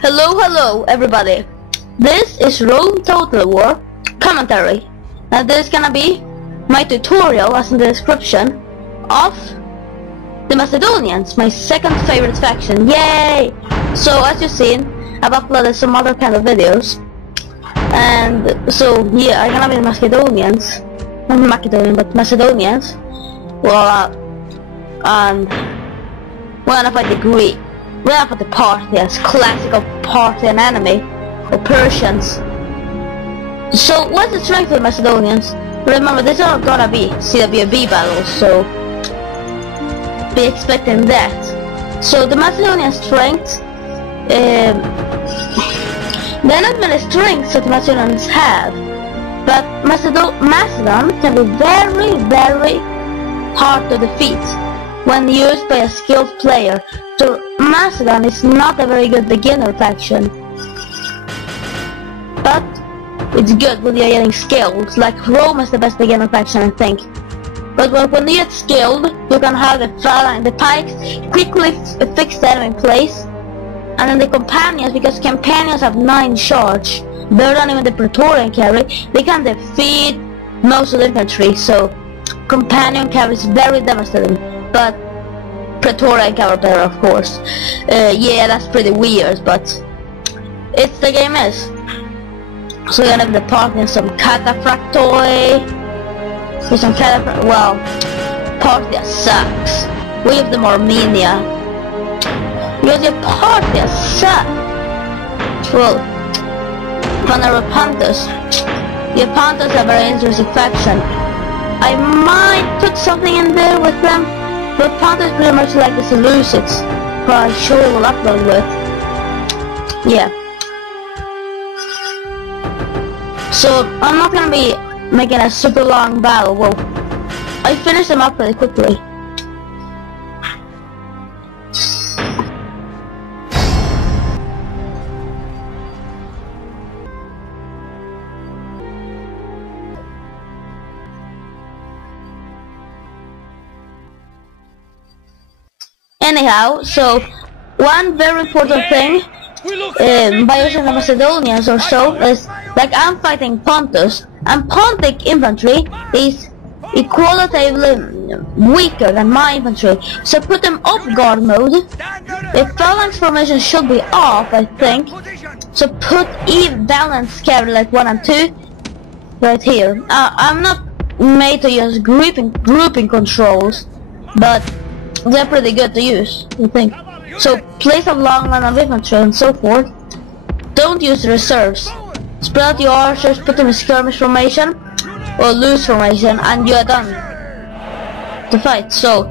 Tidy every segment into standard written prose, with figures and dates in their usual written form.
Hello everybody. This is Rome Total War commentary, and this is gonna be my tutorial, as in the description, of the Macedonians, my second favorite faction. Yay! So as you've seen, I've uploaded some other kind of videos, and so yeah, I'm gonna be the Macedonians, not Macedonian but Macedonians. Well, and we're gonna fight the Greek. We're gonna fight the Parthians, classical Parthian enemy, or Persians. So what's the strength of the Macedonians? Remember, these are gonna be CWB battles, so be expecting that. So the Macedonian strength, there are not many strengths that the Macedonians have, but Macedon can be very hard to defeat when used by a skilled player. So Macedon is not a very good beginner faction, but it's good when you're getting skilled. Like Rome is the best beginner faction, I think. But when you get skilled, you can have the pikes quickly fix the enemy in place, and then the companions, because companions have 9 charge, better than even the Praetorian cavalry, they can defeat most of the infantry. So companion cavalry is very devastating, but Praetorian cavalry better, of course. Yeah, that's pretty weird, but it's the game is. So you're gonna have the Parthians, some cataphractoi. With some well, Parthia sucks. We have the Armenia. Because the Parthia suck. Well, Panarapantus. The Panthers are a very interesting faction. I might put something in there with them, but Panthers pretty much like the Seleucids, who I sure will upload with. Yeah. So I'm not gonna be making a super long battle. Well, I finished them up pretty quickly. Anyhow, so one very important thing by using the Macedonians or so is, like, I'm fighting Pontus, and Pontic infantry is equalitatively weaker than my infantry, so put them off guard mode. The phalanx formation should be off, I think, so put even balanced cavalry like 1 and 2 right here. I'm not made to use grouping controls, but they're pretty good to use, I think. So place a long line of infantry and so forth. Don't use reserves. Spread out your archers, put them in skirmish formation or loose formation, and you are done to fight. So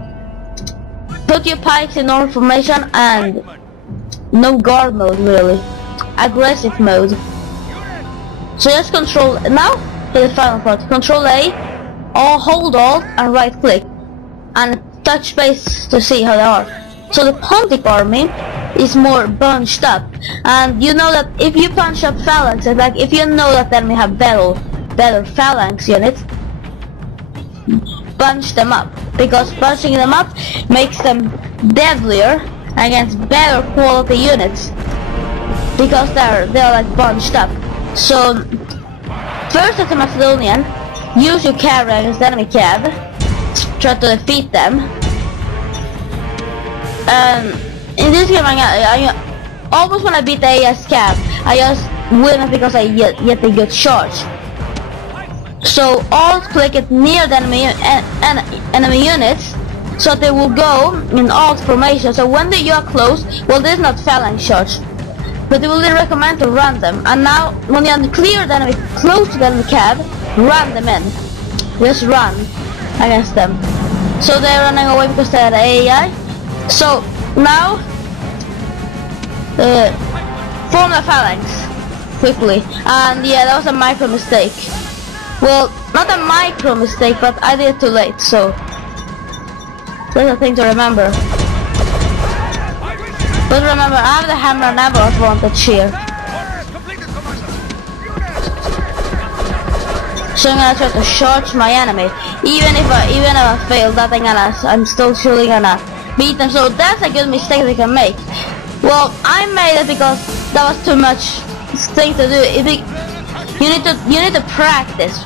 put your pikes in normal formation and no guard mode, really. Aggressive mode. So just control, now for the final part, control A, or hold Alt and right click, and touch base to see how they are. So the Pontic army is more bunched up, and you know that if you punch up phalanxes, like if you know that the enemy have better phalanx units, bunch them up, because bunching them up makes them deadlier against better quality units, because they're like bunched up. So first, as a Macedonian, use your cavalry against the enemy cav, try to defeat them. In this game, I almost when I beat the AS cap, I just win it because I get a good charge. So alt click it near the enemy units, so they will go in alt formation. So when you are close, well, there's not phalanx charge, but they will recommend to run them. And now when you clear the enemy close to the enemy cab, run them in. Just run against them. So they're running away because they're the AI. So now form the phalanx quickly, and yeah, that was a micro mistake. Well, not a micro mistake, but I did it too late, so that's a thing to remember. But remember, I have the hammer and anvil advantage here, so I'm gonna try to charge my enemy. Even if I fail, I'm still surely gonna beat them. So that's a good mistake they can make. Well, I made it because that was too much thing to do. You need to practice.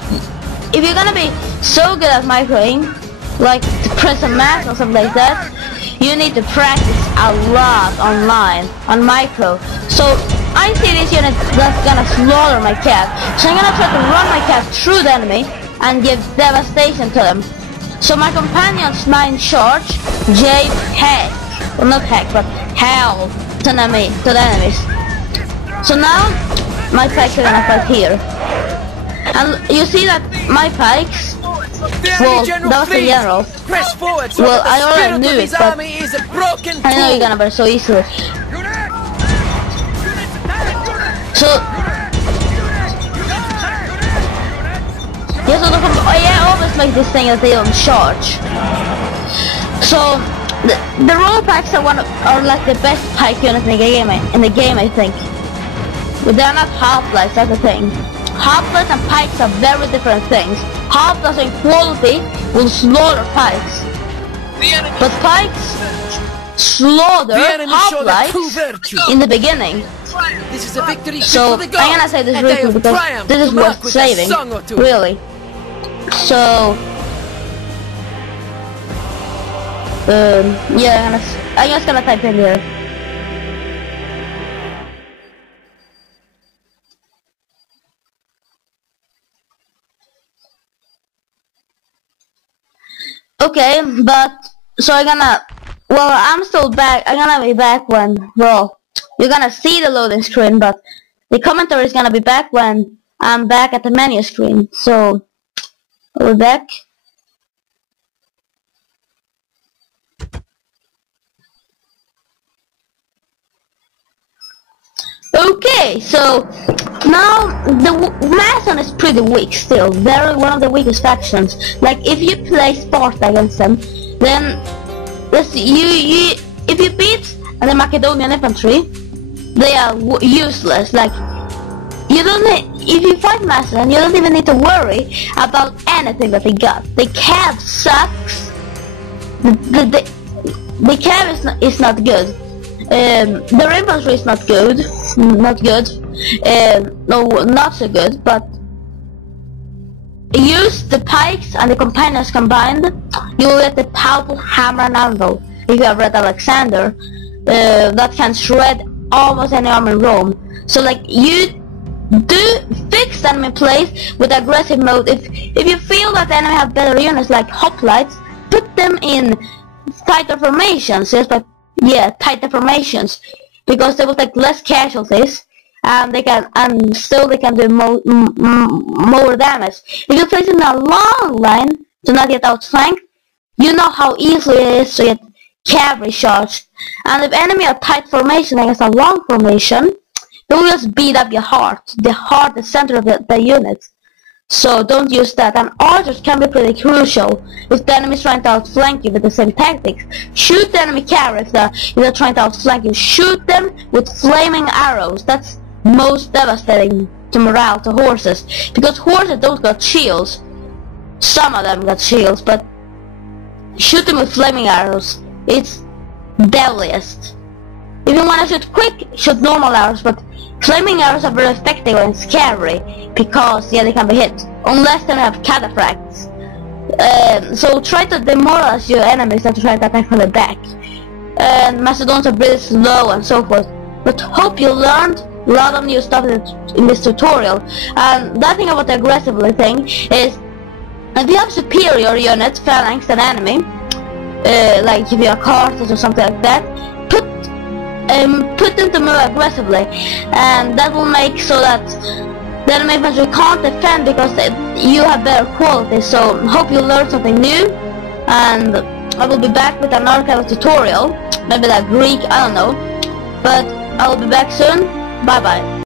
If you're gonna be so good at microing, like to press a math or something like that, you need to practice a lot online on micro. So I see this unit that's gonna slaughter my cat, so I'm gonna try to run my cat through the enemy and give devastation to them. So my companion's 9 charge, J hack, well not hack but hell to the enemies. So now my pikes are gonna fight here. And you see that my pikes, well, that was the general. Well, I already knew it, but I know you're gonna burn so easily. So, yeah, so I always make this thing that they don't charge. So, the roll pikes are like the best pike unit in the game, I think. But they're not half-lives, that's the thing. Half-lives and pikes are very different things. Half-lives in quality will slaughter pikes. But pikes slaughter half-lives in the beginning. This is a victory. So I'm gonna say this real quick because this is worth saving, really. So yeah, I'm just gonna type in here. Okay, but so I'm still back. I'm gonna be back when, well, you're gonna see the loading screen, but the commentary is gonna be back when I'm back at the menu screen. So we're back. Okay, so now the Macedon is pretty weak still. They're one of the weakest factions. Like if you play Sparta against them, then if you beat the Macedonian infantry, they are useless. Like if you fight Macedon, you don't even need to worry about anything that they got. The cav sucks. The cav is not good. Their infantry is not good. No, not so good, but use the pikes and the companions combined, you will get the powerful hammer and anvil. If you have read Alexander, that can shred almost any army in Rome. So like you do fix them in place with aggressive mode. If you feel that the enemy have better units like hoplites, put them in tighter formations, just like tighter formations. Because they will take less casualties, and they can do more damage. If you place it in a long line to not get outflanked, you know how easily it is to get cavalry charged. And if enemy are tight formation against a long formation, they will just beat up your heart. The center of the unit. So don't use that. And archers can be pretty crucial if the enemy is trying to outflank you with the same tactics. Shoot the enemy character if they're trying to outflank you. Shoot them with flaming arrows. That's most devastating to morale, to horses. Because horses don't got shields. Some of them got shields, but shoot them with flaming arrows. It's deadliest. If you want to shoot quick, shoot normal arrows, but flaming arrows are very effective and scary because they can be hit unless they have cataphracts. So try to demoralize your enemies that try to attack from the back. Macedonians are really slow and so forth. But hope you learned a lot of new stuff in this tutorial. And that thing about the aggressively thing is, if you have superior units, phalanx than enemy, like if you are Carthage or something like that, put them to move aggressively, and that will make so that the enemy infantry can't defend because you have better quality. So hope you learned something new, and I will be back with another kind of tutorial, maybe like Greek, I don't know, but I will be back soon. Bye bye.